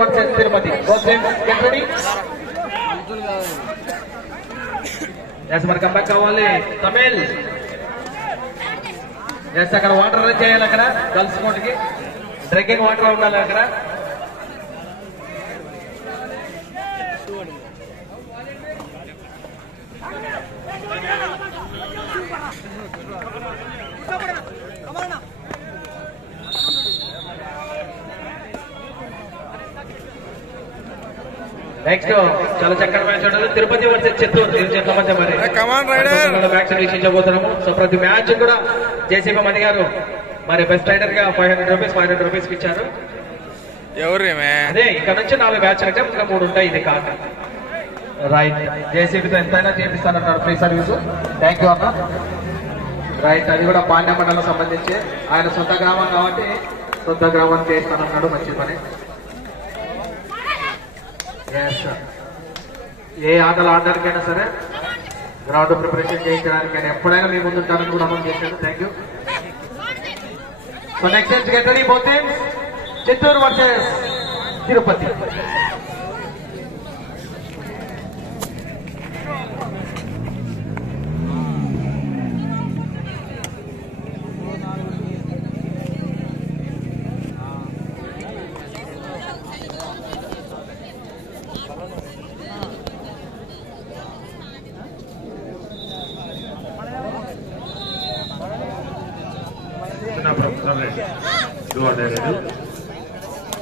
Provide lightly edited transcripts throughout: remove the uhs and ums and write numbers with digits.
Versus Tirupati. Both teams get ready. Yes, మరి comeback కావాలి Tamil. Yes అక్కడ వాటర్ అరేంజ్ చేయాలి. అక్కడ గర్ల్స్ కోర్టుకి డ్రింకింగ్ వాటర్ ఉండాలి అక్కడ. నెక్స్ట్ చాలా చక్కటి మ్యాచ్ ఉండదు. తిరుపతి వర్సెస్ చిత్తూరు. దీని మధ్య మరి మ్యాచ్ వీక్షించబోతున్నాము. సో ప్రతి మ్యాచ్ కూడా జేసీబీ మణి గారు మరి బెస్ట్ రైడర్ గా 500 రూపీస్ 500 రూపీస్ ఇచ్చారు. అదే ఇక్కడ నుంచి 4 మ్యాచ్లు అంటే ఇంకా 3 ఉంటాయి. ఇది కాక రైట్. జేసీబీతో ఎంతైనా చేపిస్తానన్నారు ఫ్రీ సర్వీస్. థ్యాంక్ యూ అన్న. రైట్. అది కూడా పాండ్య మండలం సంబంధించి ఆయన సొంత గ్రామం కాబట్టి సొంత గ్రామానికి చేస్తానన్నాడు. మంచి పని. ఏ ఆటలు ఆడడానికైనా సరే గ్రౌండ్ ప్రిపరేషన్ చేయించడానికైనా ఎప్పుడైనా మీ ముందు ఉంటారని కూడా అమలు చేశాను. Thank you. So next get ready both teams. Chittoor versus Tirupati.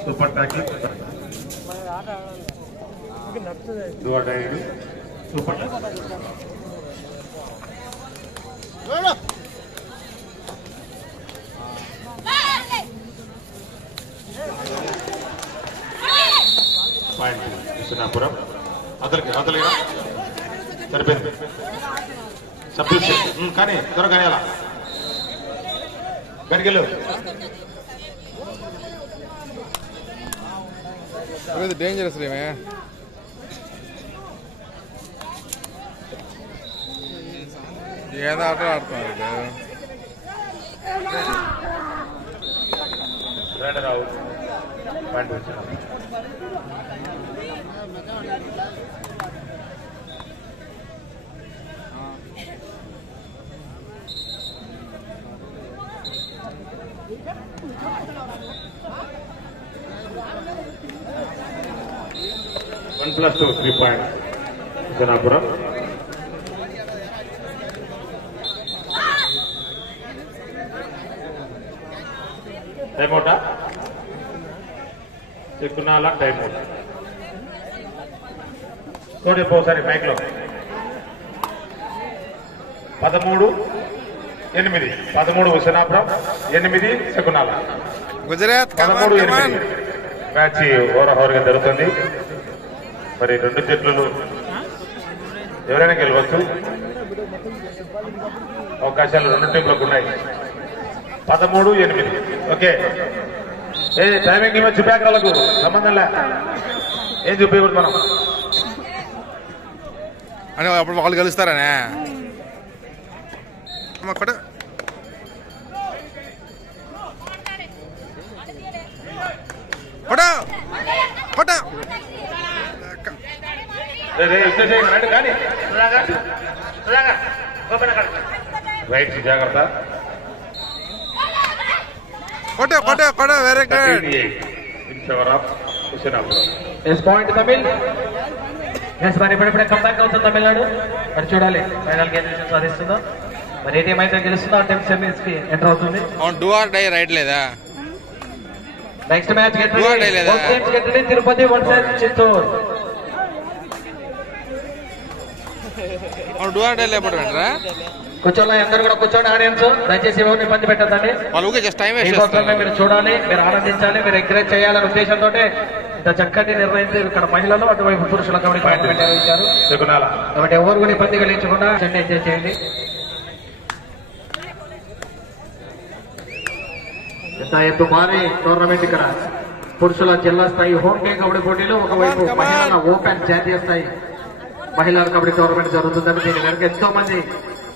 Super tackle super point Vishwanapuram. అతలికి సరిపోయింది. సబ్స్టిట్యూషన్ కానీ త్వరగా ఎలా గడిగలు డేంజరస్ రేమే. ఏదో ఆట ఆడుతున్నారు. పాయింట్ వచ్చిన 1+2 3 పాయింట్స్ విజయనగరం. టైమౌటా ఎక్కునాల టైమౌట్ చూడండి పోసారి మైక్ లో 13-8 విజయనగరం 8 శకునాల గుజరాత్ 13-8 మ్యాచ్ ఓవర్ జరుగుతుంది. మరి 2 జట్లు ఎవరైనా గెలవచ్చు. అవకాశాలు 2 టీంలకు ఉన్నాయి. 13-8 ఓకే. ఏ టైమింగ్ ఇవ్వ చూపాక వాళ్ళకు సంబంధంలే ఏం చూపించకూడదు మనం అని అప్పుడు వాళ్ళు కలుస్తారనే కొట్ట కొట్ట కానీ రైట్ జాగ్రత్త. కొట్ట కొట్ట కొట్ట వెరీ గుడ్. పాయింట్ తమిళ్. మరి ఇప్పుడిప్పుడే కంబ్యాక్ అవుతుంది తమిళనాడు. మరి చూడాలి ఫైనల్ గేమ్ సాధిస్తుందో. మరి ఏ టీం అయితే గెలుస్తుందో ఆ టీం సెమీస్ కి ఎంటర్ అవుతుంది. డూ ఆర్ డై రైట్ లేదా? Next match get ready Tirupati versus Chittoor. Do or die లేకపోతే కూర్చోండి. అందరూ కూడా కూర్చోండి. ఆడియన్స్ దయచేసి ఎవరిని ఇబ్బంది పెట్టద్దండి. మీరు చూడాలి, మీరు ఆనందించాలి, మీరు ఎంకరేజ్ చేయాలనే ఉద్దేశంతో ఇంత చక్కటి నిర్ణయించి ఇక్కడ మహిళలు అటువైపు పురుషుల కబడ్డీ పాయింట్ నిర్వహించారు. కాబట్టి ఎవరు కూడా ఇబ్బంది కలిగించకుండా ఎంజాయ్ చేయండి. ఇంత ఎత్తు భారీ టోర్నమెంట్ ఇక్కడ పురుషుల జిల్లా స్థాయి హోమ్ గేమ్ కబడ్డీ పోటీలు, ఒకవైపు మహిళల ఓపెన్ జాతీయ స్థాయి మహిళల కబడ్డీ టోర్నమెంట్ జరుగుతుందని దీని వెనక ఎంతో మంది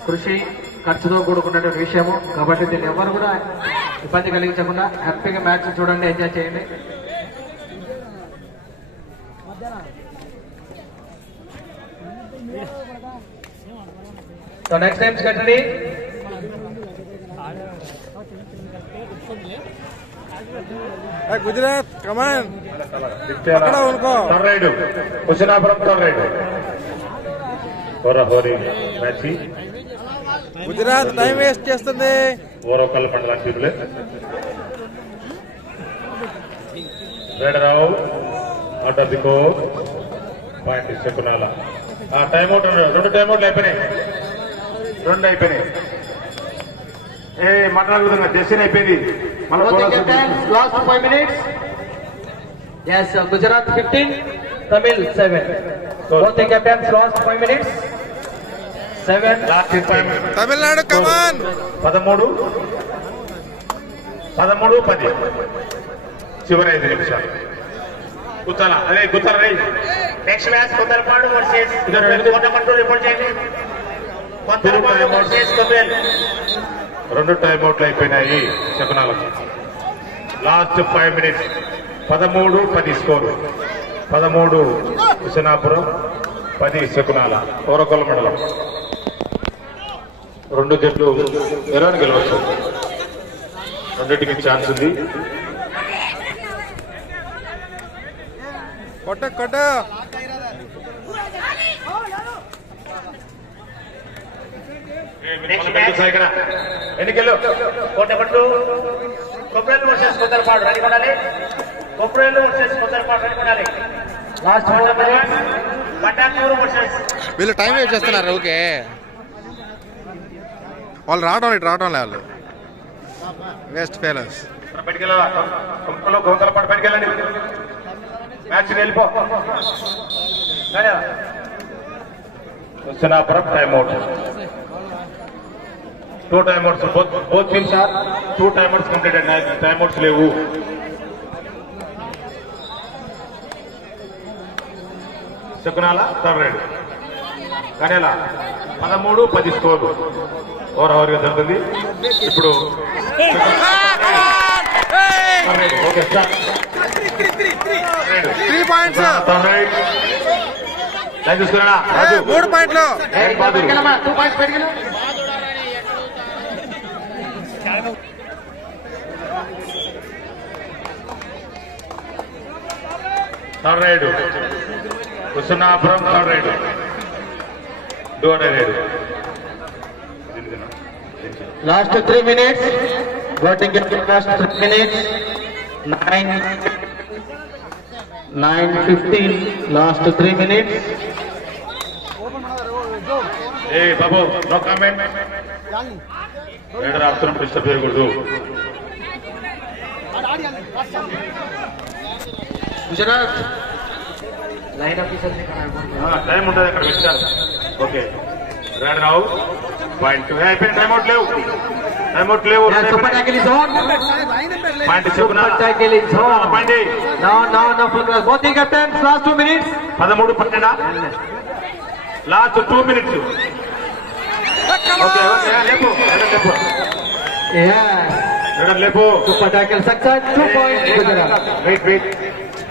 కృషి ఖర్చుతో కూడుకున్నటువంటి విషయము. కాబట్టి దీన్ని ఎవరు కూడా ఇబ్బంది కలిగించకుండా హ్యాపీగా మ్యాచ్ చూడండి, ఎంజాయ్ చేయండి. So next times get ready. Gujarat come on తర్రైడు హుసేనాపురం తర్రైడు హోరీ మ్యాచ్ గుజరాత్ టైం వేస్ట్ చేస్తుంది. ఓరొకళ్ళ మండలం టీంలే వేడరావు ఆర్డర్ దికో పాయింట్ శకునాల టైమ్అవుట్ 2 టైమ్అవుట్లు అయిపోయినాయి. 2 అయిపోయినాయి. మాట్లాడుతున్నా డెసిషన్ అయిపోయింది. Last 5 minutes. Yes, Gujarat 15, Tamil 7. Both the captains last 5 minutes. 7. Last 5 minutes. Tamil Nadu come on 13 10 చివరి 5 నిమిషాలు. గుత్తల అదే గుత్తల రే నెక్స్ట్ మ్యాచ్ కొత్తలపాడు వర్సెస్ కోటమంటూ రిపోర్ట్ చేయండి. కొత్తలపాడు వర్సెస్ కొత్తల్ 2 టైమ్అవుట్లు అయిపోయినాయి శకునాలకు. Last 5 minutes 13-10 score. 13 Husenapuram 10 Sakunala Orvakal మండలం. 2 జట్లు ఎవరైనా గెలవచ్చు. రెండింటికి ఛాన్స్ ఉంది. కొట్ట ఇక్కడ ఎన్నికల్లో కోటపట్టు కొబ్బరేలు వర్సెస్ కొత్తలపాడు రెడీ కొనాలి. కొబ్బరేలు వర్సెస్ కొత్తలపాడు రెడీ కొనాలి. లాస్ట్ పట్టాకూరు వర్సెస్ వీళ్ళు టైం వేస్ట్ చేస్తున్నారు. ఓకే వాళ్ళు రావడం వాళ్ళు వేస్ట్ ఫెయిలర్స్. బయటికి వెళ్ళాలా కొత్తలపాడు బయటికి వెళ్ళండి. మ్యాచ్ వెళ్ళిపో. Husenapuram timeout. 2 timeouts both teams are 2 timeouts completed. Timeouts లేవు. శకునాల తర్రైడు కనేలా 13-10 స్కోరు ఓవర్ జరుగుతుంది. ఇప్పుడు ఓకే స్టార్ట్. 3 పాయింట్స్ తర్రైడ్ లైన్ చూసుకున్నా 3 పాయింట్లు. 2 points పెరిగిన. తర్రైడు హుసేనాపురం తర్రైడు 2 Last 3 minutes. Voting last 3 minutes. 9:15. Last 3 minutes. బాబు నో కామెంట్. రైడర్ ఆడుతున్నప్పుడు డిస్టర్బ్ చేయకూడదు. గుజరాత్ లైన్ ఆఫీసర్ టైం ఉంటుంది అక్కడ పెట్టారు. ఓకే రైడర్ రావు పాయింట్ అయిపోయిన టైమ్అవుట్ లేవు. Super tackle is on. Point Super tackle is on. No, full class. Both the captains, last 2 minutes. 13-12 last 2 minutes. Okay లేపు Yes. లేపు. Super tackle success. 2 points Gujarat. Wait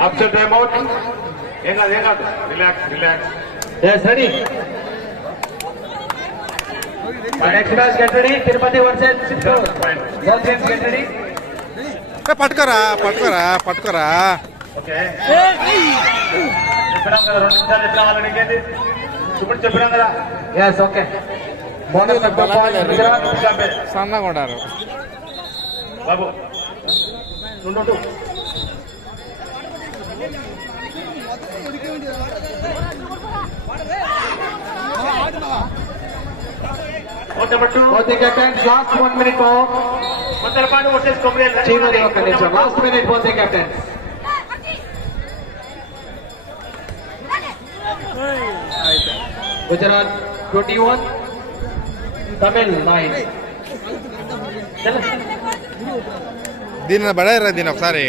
upset timeout. ఏం కాదు relax. Yes, ready. Next match get ready. Tirupati versus Chittoor. Both teams get ready. పట్టుకోరా okay చెప్పినాం కదా 2 నిమిషాలు ఎట్లా కావాలని. ఇంకేంటి ఇప్పుడు చెప్పినాం కదా. Yes, okay. Bonus of 2 points Gujarat. సన్నగా ఉన్నారు బాబు నుండు Both the captains, last 1 minute off. Kothalapadu versus కొబ్బరేలు Chivali of condition. Last minute both the captains. Gujarat 21, Tamil 9. దీని పడారా దీని ఒకసారి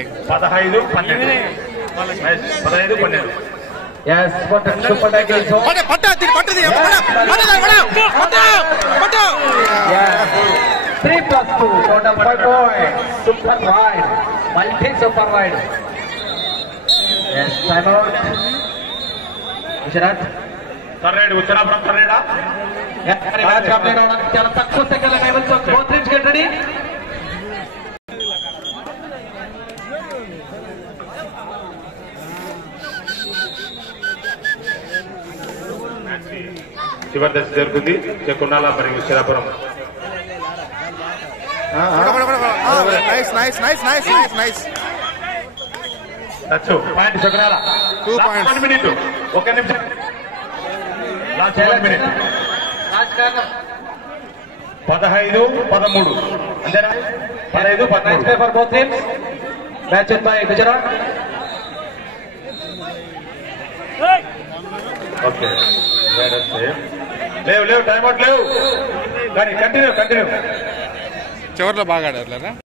15-12 Yes, super tackle is on. Yes. 3+2, total 5 points. Super ride, multi super ride. Yes, time out. Vishwanath తర్రేడు ఉత్తరాపురం తర్రేడా match complete అవడానికి చాలా తక్కువ సెకండ్ల టైం గోత్రించి గెట్ రెడీ. చివరి దశ జరుగుతుంది చెక్కున్నాల మరియు Vishwanapuram. Nice nice nice nice nice nice touch point Chekkunnala 2 points. 1 minute 1 నిమిషం లాస్ట్ 1 minute 15-13 అంతేనా 15-13 for both teams. Match by Gujarat. Okay లేవు టైం అవుట్ లేవు కానీ కంటిన్యూ చివరిలో బాగా ఆడారు